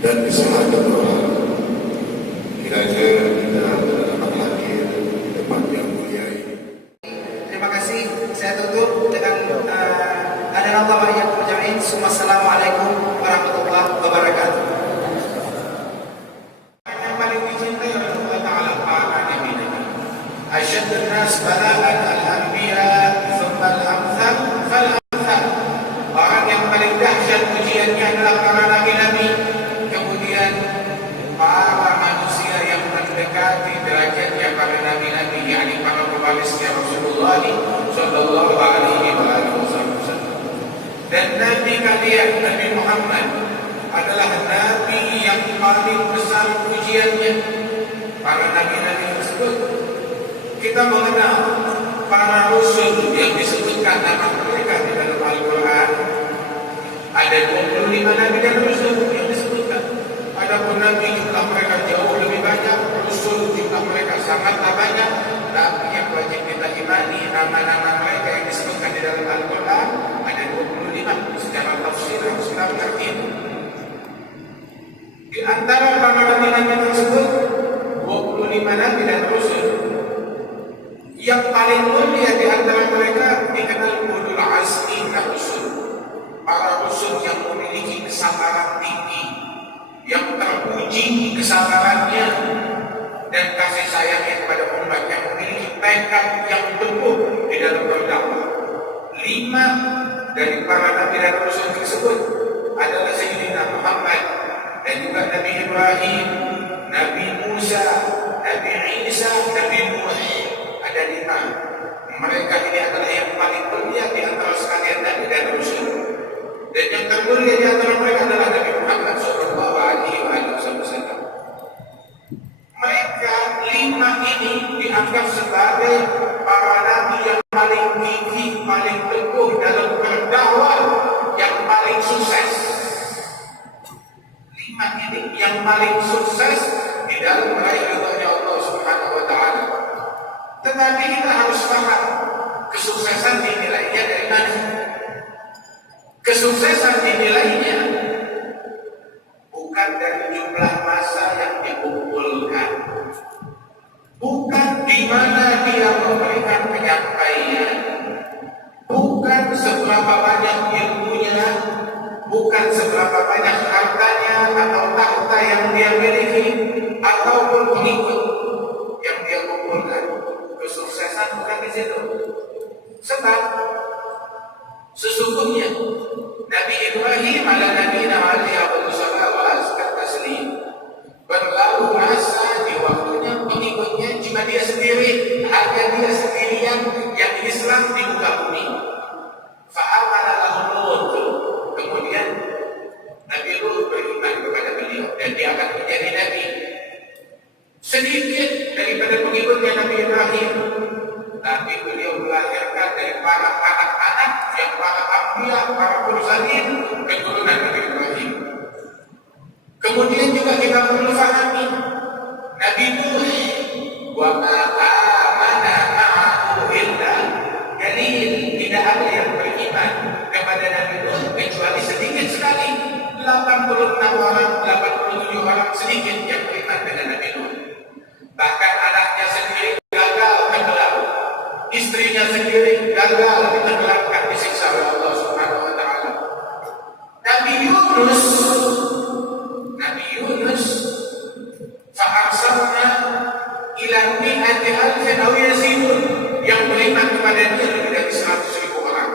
dan kesehatan rohani. Kiranya kita dapat hadir di tempat yang mulia ini. Terima kasih. Saya tutup dengan adana Allah wa iyyakum jami'in. Assalamualaikum warahmatullahi wabarakatuh. Yang paling dicintai oleh Allah Ta'ala para nabi-nabi. Asyaddun nas bala'an al-anbiya thumma al-amthal fal-amthal. Orang yang paling dahsyat ujiannya adalah para nabi-nabi, kemudian para manusia yang mendekati derajatnya para nabi-nabi, yakni para pewarisnya Rasulullah sallallahu alaihi wasallam. Dan nabi kalian, Nabi Muhammad, adalah nabi yang paling besar ujiannya. Para nabi-nabi tersebut, kita mengenal para rasul yang disebutkan nama mereka di dalam Al-Quran. Ada 25 nabi dan rasul yang disebutkan. Adapun nabi jumlah mereka jauh lebih banyak, rasul jumlah mereka sangatlah banyak. Tapi yang wajib kita imani, nama-nama mereka yang disebutkan di dalam Al-Quran ada 25. Secara tafsir harus kita mengerti. Di antara para nabi-nabi tersebut, 25 nabi dan rasul, yang paling mulia di antara mereka dikenal ulul azmi rasul. Para rasul yang memiliki kesabaran tinggi, yang terpuji kesabarannya dan kasih sayangnya kepada umat, yang memiliki tekad yang teguh di dalam berdakwah. 5 dari para nabi dan rasul tersebut adalah Sayyidina Muhammad dan juga Nabi Ibrahim, Nabi Musa, Nabi Isa, Nabi Nuh. Ada 5. Mereka ini adalah yang paling mulia di antara sekalian nabi dan rasul. Dan yang termulia di antara mereka adalah Nabi Muhammad sallallahu alaihi wasallam. iman ini yang paling sukses di dalam meraih ridhonya Allah Subhanahu wa taala. Tetapi kita harus paham kesuksesan dinilainya dari mana? Kesuksesan dinilainya bukan dari jumlah massa yang dikumpulkan, bukan di mana dia memberikan penyampaian, bukan seberapa banyak ilmunya, bukan seberapa banyak hartanya atau tahta yang dia miliki ataupun pengikut yang dia kumpulkan. Kesuksesan bukan di situ. Sebab sesungguhnya Nabi Ibrahim ala nabiyina alaihi wassalam berlalu masa di waktunya pengikutnya cuma dia sendiri, hanya dia sendirian yang Islam di muka bumi. Fa'amana lahu Lut. Kemudian Nabi Lut beriman kepada beliau dan dia akan menjadi nabi. Sedikit daripada pengikutnya Nabi Ibrahim, tapi beliau melahirkan dari para anak-anak yang para anbiya, para mursalin, keturunan Nabi Ibrahim. Kemudian juga kita perlu pahami Nabi Nuh, wa ma amana ma'ahu illa qalil, tidak ada yang beriman kepada Nabi Nuh kecuali sedikit sekali. 86 orang, 87 orang sedikit yang beriman dengan Nabi Nuh. Bahkan anaknya sendiri gagal tenggelam, istrinya sendiri gagal ditenggelamkan, disiksa oleh Allah Subhanahu wa taala. Nabi Yunus fa'arsalna ila mi'ati alfin aw yazidun, yang beriman kepada dia lebih dari 100.000 orang.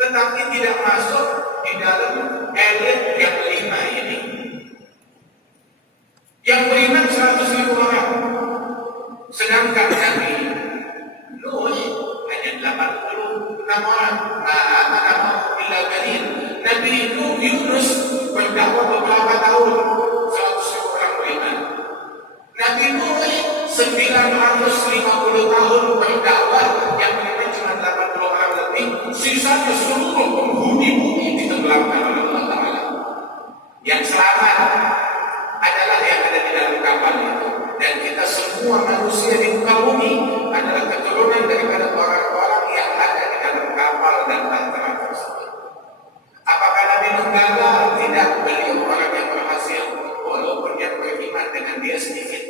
Tetapi tidak masuk di dalam elit yang 5 ini. Yang beriman 100.000 orang. Sedangkan Nabi Nuh hanya 86 orang. Bila qalil. Nabi Yunus berdakwah beberapa tahun, 100.000 orang beriman. Nabi Nuh 950 tahun berdakwah, yang beriman cuma 80 orang lebih. Sisanya seluruh penghuni bumi ditenggelamkan oleh Allah Ta'ala. Yang selamat adalah yang ada di dalam kapal itu. Dan kita semua manusia di muka bumi adalah keturunan daripada orang-orang yang ada di dalam kapal dan bahtera tersebut. Apakah Nabi Nuh gagal? Tidak. Beliau orang yang berhasil, walaupun yang beriman dengan dia sedikit.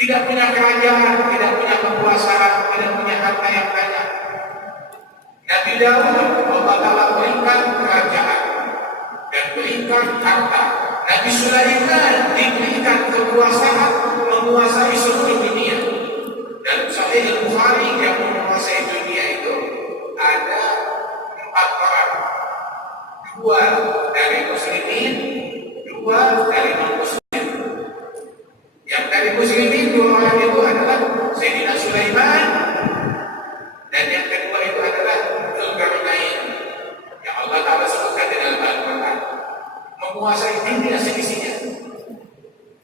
Tidak punya kerajaan, tidak punya kekuasaan, tidak punya harta yang banyak. Nabi Daud, Allah Ta'ala berikan kerajaan dan berikan harta. Nabi Sulaiman diberikan kekuasaan menguasai seluruh dunia. Dan Sahih Al-Bukhari yang menguasai dunia itu ada 4 orang. 2 dari muslimin, 2 dari non-muslim. Yang dari muslimin 2 orang itu adalah Sayyidina Sulaiman, dan yang kedua itu adalah Dzulkarnain, yang Allah Ta'ala sebutkan di dalam Al-Quran. Menguasai dunia seisinya.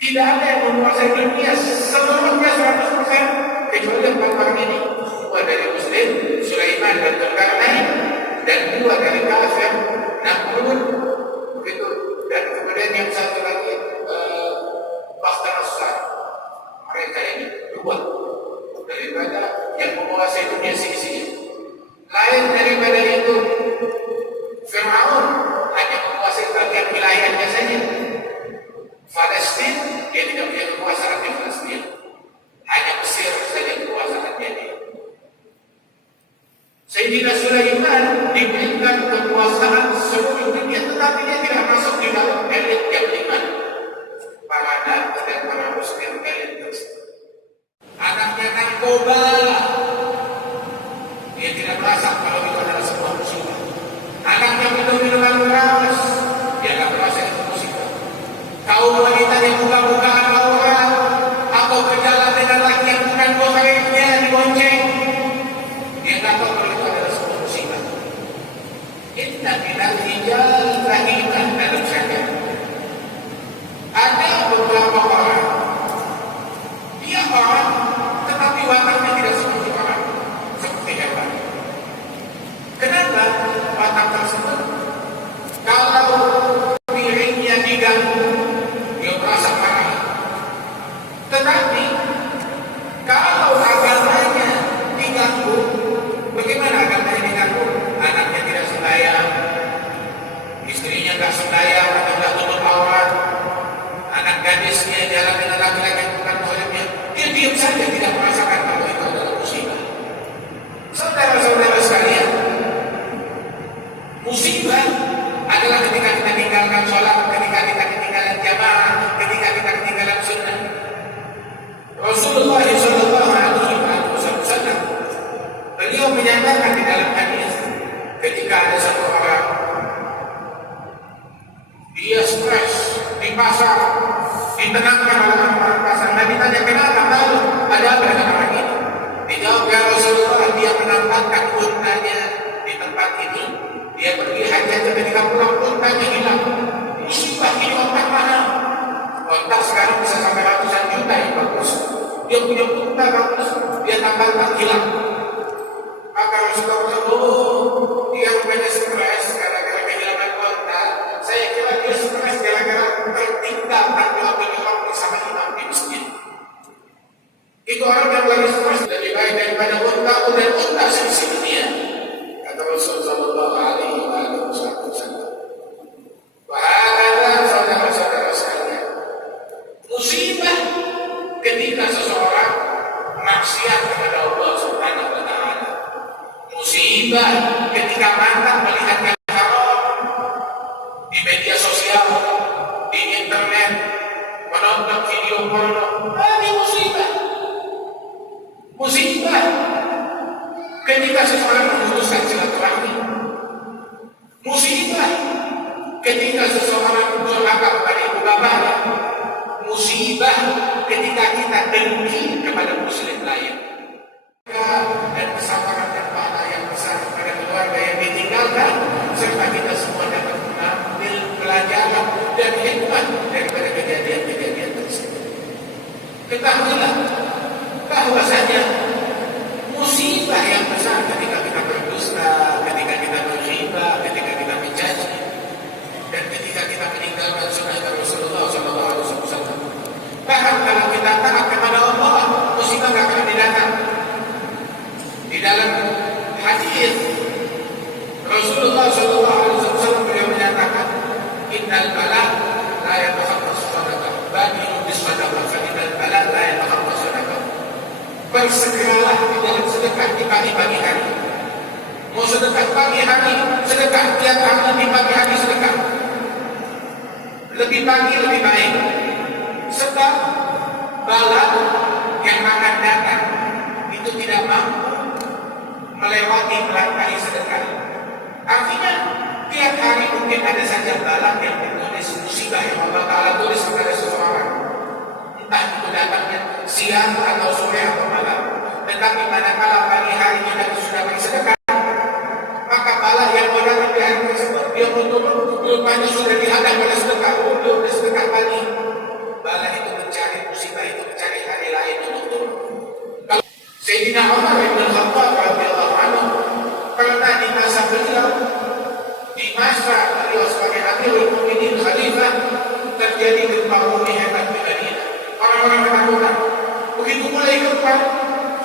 Tidak ada yang menguasai dunia seluruhnya 100%, kecuali 4 orang ini. 2 dari muslim, Sulaiman dan Dzulkarnain, dan 2 dari kafir, Namrud, begitu. Dan kemudian yang satu lagi Bakhtar. Mereka ini 2 daripada yang menguasai dunia seisinya. Lain daripada itu, Fir'aun hanya menguasai bagian wilayahnya saja. Palestina, dia tidak punya kekuasaan di Palestina. Hanya Mesir saja kekuasaannya dia. Sayyidina Sulaiman diberikan kekuasaan seluruh dunia, tetapi dia tidak masuk di dalam elit yang 5. Para nabi dan para muslim elit tersebut. Anaknya narkoba, dia tidak merasa kalau itu adalah sebuah musibah. Anaknya minum minuman keras, dia tidak merasa itu musibah. Kaum wanita yang buka-bukaan aurat atau berjalan dengan laki yang bukan bohongnya dibonceng, dia tidak tahu kalau itu adalah sebuah musibah. Inna minal rijal rahiman dalam syariat. Ada beberapa orang, dia orang tetapi wataknya tidak seperti orang, seperti hewan. Kenapa watak tersebut? Kalau saja tidak merasakan bahwa itu adalah musibah. Saudara-saudara sekalian, musibah adalah ketika kita tinggalkan sholat, ketika kita ketinggalan jamaah, ketika kita ketinggalan sunnah. Rasulullah Shallallahu Alaihi Wasallam beliau menyatakan di dalam hadis, ketika ada satu orang dia stres di pasar, ditenangkan oleh orang pasar. Nabi tanya, kenapa malu? Ada apa dengan orang ini? Dijawab, ya Rasulullah, dia menampakkan untanya di tempat ini. Dia pergi haji, ketika pulang untanya hilang. Musibah, ini ontak mana? Ontak sekarang bisa sampai ratusan juta yang bagus. Dia punya unta bagus, dia tambahkan hilang. Maka Rasulullah, oh, dia rupanya stres gara-gara kehilangan unta. Saya kira dia stres gara-gara tertinggal tanggung jawab bersama imam di masjid. Itu orang yang lagi stres lebih baik daripada unta dan unta seisi dunia. Kata Rasulullah Shallallahu Alaihi Wasallam. Wahai saudara-saudara sekalian, musibah ketika seseorang maksiat kepada Allah Subhanahu Wa Taala. Musibah ketika mata melihat yang haram di media sosial, di internet, menonton video porno. Ini musibah. Musibah ketika seseorang memutuskan silaturahmi. Musibah ketika seseorang durhaka kepada ibu bapaknya. Musibah ketika kita dengki kepada muslim lain. Dan kesabaran dan pahala yang besar kepada keluarga yang ditinggalkan, serta kita semua dapat mengambil pelajaran dan hikmah daripada kejadian-kejadian tersebut. Ketahuilah bahwasanya musibah yang besar ketika kita berdusta, ketika kita berghibah, ketika kita mencaci, dan ketika kita meninggalkan sunnah Rasulullah SAW. Bahkan kalau kita taat kepada Allah, musibah tidak akan datang. Di dalam hadis Rasulullah SAW beliau menyatakan, Innal bala la yatakhaffas sadaqah, badiru bis sadaqah, fa innal bala la yatakhaffas sadaqah. Bersegeralah di dalam sedekah di pagi-pagi hari. Mau sedekah pagi hari, sedekah tiap hari di pagi hari sedekah. Lebih pagi lebih baik. Sebab bala yang akan datang itu tidak mampu melewati melangkahi sedekah. Artinya tiap hari mungkin ada saja bala yang ditulis, musibah yang Allah Ta'ala tulis kepada seseorang. Entah itu datangnya siang atau sore atau malam. Tetapi manakala pagi hari kita sudah bersedekah, maka bala yang datang di hari tersebut, dia rupanya sudah dihadap oleh sedekah, belum sedekah pagi. Bala itu mencari musibah itu mencari hari lain untuk turun. Kalau Sayyidina Umar bin Khattab radhiyallahu anhu pernah di masa beliau, di masa beliau sebagai Amirul Mukminin Khalifah, terjadi gempa bumi hebat di Madinah. Orang-orang ketakutan. Begitu mulai gempa,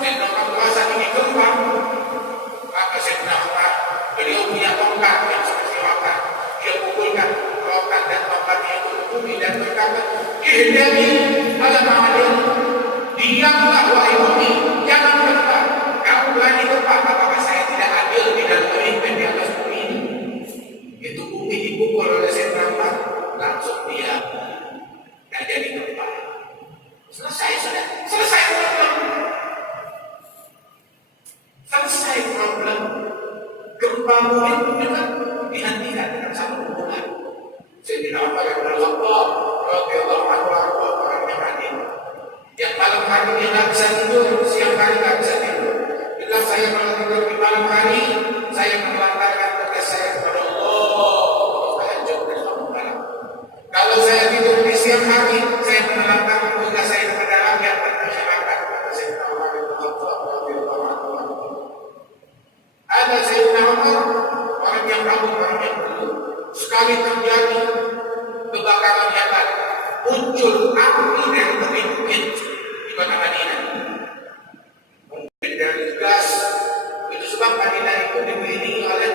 Sayyidina Umar merasa ini gempa, maka Sayyidina Umar beliau punya tongkat yang seperti rotan. Dia pukulkan rotan dan tongkatnya itu ke bumi dan berkata, Ihdami ala ma'adil, diamlah wahai bumi, jangan gempa. Kamu berani gempa, apakah saya tidak adil di dalam pemimpin di atas bumi ini? Itu bumi dipukul oleh Sayyidina Umar, langsung diam. Tidak jadi gempa. Selesai sudah, selesai problem. Selesai problem. Gempa bumi juga dihentikan dengan satu hubungan. Sayyidina Umar bin Khattab radhiyallahu anhu orang yang hadir. Yang malam hari dia tidak bisa tidur, siang hari tidak bisa tidur. Bila saya malam tidur di malam hari, saya menelantarkan tugas saya kepada Allah. Tahajud dan bangun malam. Kalau saya tidur di siang hari, saya menelantarkan tugas saya kepada rakyat dan masyarakat. Sayyidina Umar bin Khattab radhiyallahu anhu. Ada Sayyidina Umar, orang yang rambut, orang yang bulu. Sekali terjadi kebakaran hebat, muncul api dari bukit-bukit di kota Madinah. Mungkin dari gas. Itu sebab Madinah itu dikelilingi oleh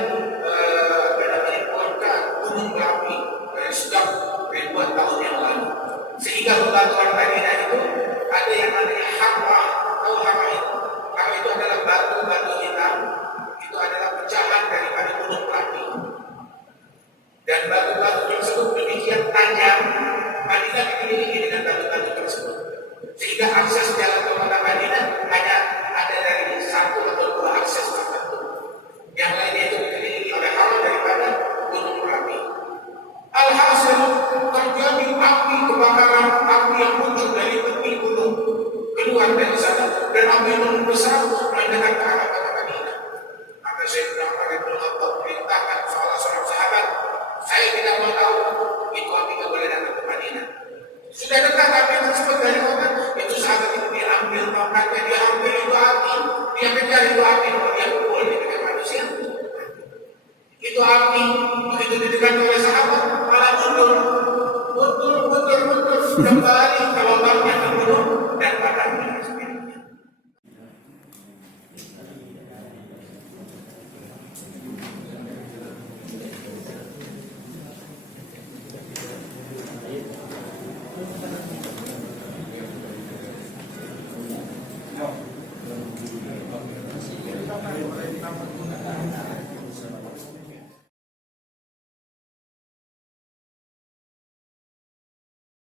gunung berapi dari sejak ribuan tahun yang lalu. Sehingga bebatuan Madinah itu ada yang namanya Harrah. dikelilingi dengan batu-batu tersebut. Sehingga akses jalan ke kota Madinah hanya ada dari satu atau dua akses tertentu. Yang lainnya itu dikelilingi oleh haram daripada gunung berapi. Alhasil terjadi api kebakaran, api yang muncul dari tepi gunung keluar dari sana, dan api itu membesar mendekat ke arah kota Madinah. Maka Sayyidina Umar bin Khattab perintahkan salah seorang sahabat, saya tidak mau tahu itu api tidak boleh datang ke Madinah. Sudah dekat api tersebut dari kota, itu sahabat itu diambil tongkatnya, diambil itu api, dia kejar itu api, dia pukul dengan manusia. Itu api begitu didekat oleh sahabat malah mundur, kembali